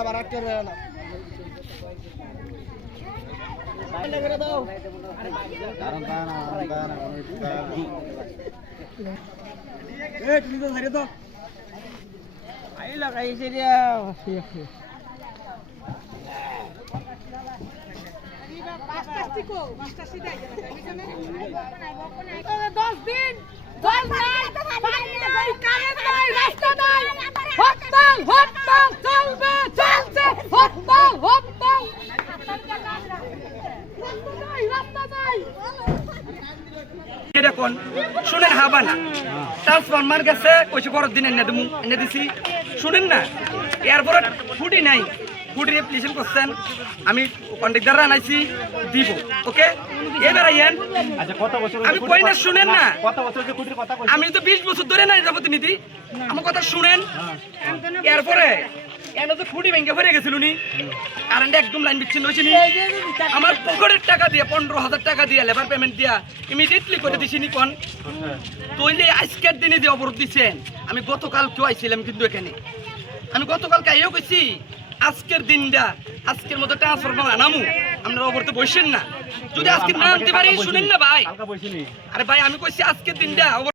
আবার আটকে না দাও আই লাগাইছে রে 10 দিন 10 নাই পানি নাই কারেন্ট নাই রাস্তা নাই হরতাল চলবে চলছে হরতাল রাস্তা নাই দেখুন শুনেন হাবানা ট্রান্সফরমার গেছে কইছে বড় দিন এনে দিছি শুনেন না এরপরে ফুটি নাই ফুটি অ্যাপ্লিকেশন করছেন আমি কন্ট্রাক্টর আনাইছি দিব ওকে এবার আইয়েন আচ্ছা কত বছর আমি কই না শুনেন না কত বছর যে কুটির কথা কইছি আমি তো 20 বছর ধরে নাই প্রতিনিধি আমার কথা শুনেন এরপরে এনে তো ফুটি ভেঙে পড়ে গেছিল নি কারেন্ট একদম লাইন বিচ্ছিন্ন হয়েছে নি আমার পকেটের টাকা দিয়ে 15,000 টাকা দিয়ে লেবার পেমেন্ট দিয়া ইমিডিয়েটলি করে দিছি নি কোন তইলে আজকের দিনে যে অবরোধ দিছেন আমি গতকাল কেউ আইছিলাম কিন্তু এখানে আমি গতকাল কাইও কইছি আজকের দিনটা আজকের মতো ট্রান্সফরমার আনামু আপনারা অবরোধে বসেন না যদি আজকে না আনতে পারি শুনেন না ভাই কালকা বইছিনি আরে ভাই আমি কইছি আজকের দিনটা